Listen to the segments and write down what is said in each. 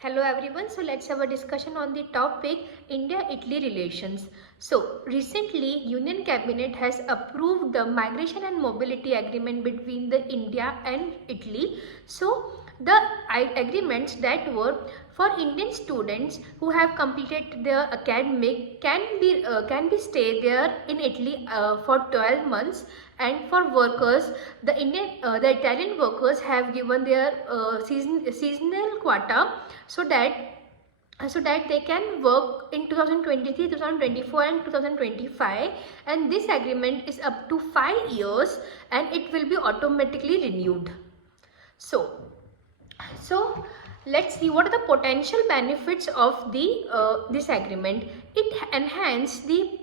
Hello everyone, so let's have a discussion on the topic India-Italy relations. So recently Union Cabinet has approved the migration and mobility agreement between the India and Italy. So the agreements that were for Indian students who have completed their academic can be stay there in Italy for 12 months, and for workers the Italian workers have given their seasonal quota so that they can work in 2023, 2024 and 2025, and this agreement is up to 5 years and it will be automatically renewed. So let's see what are the potential benefits of the this agreement. It enhances the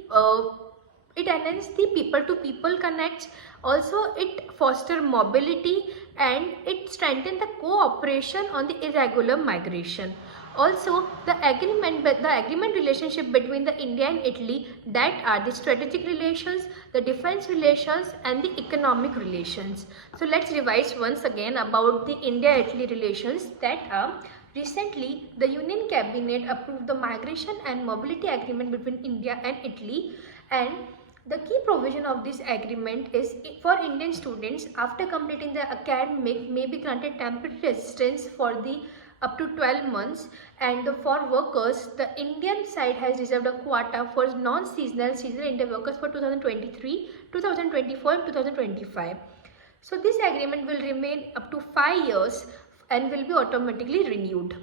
people to people connects. Also it foster mobility and it strengthens the cooperation on the irregular migration. Also the agreement relationship between the India and Italy, that are the strategic relations, the defense relations and the economic relations. So let's revise once again about the India-Italy relations. That recently the Union Cabinet approved the migration and mobility agreement between India and Italy, and the key provision of this agreement is for Indian students after completing their academic may be granted temporary residence for the up to 12 months, and for workers the Indian side has reserved a quota for non-seasonal seasonal Indian workers for 2023, 2024 and 2025. So this agreement will remain up to 5 years and will be automatically renewed.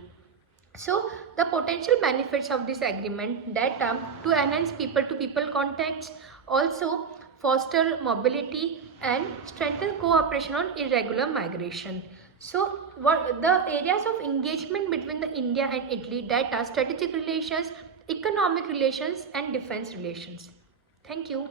So the potential benefits of this agreement, that to enhance people to people contacts, also foster mobility and strengthen cooperation on irregular migration. So what the areas of engagement between the India and Italy, that are strategic relations, economic relations and defense relations. Thank you.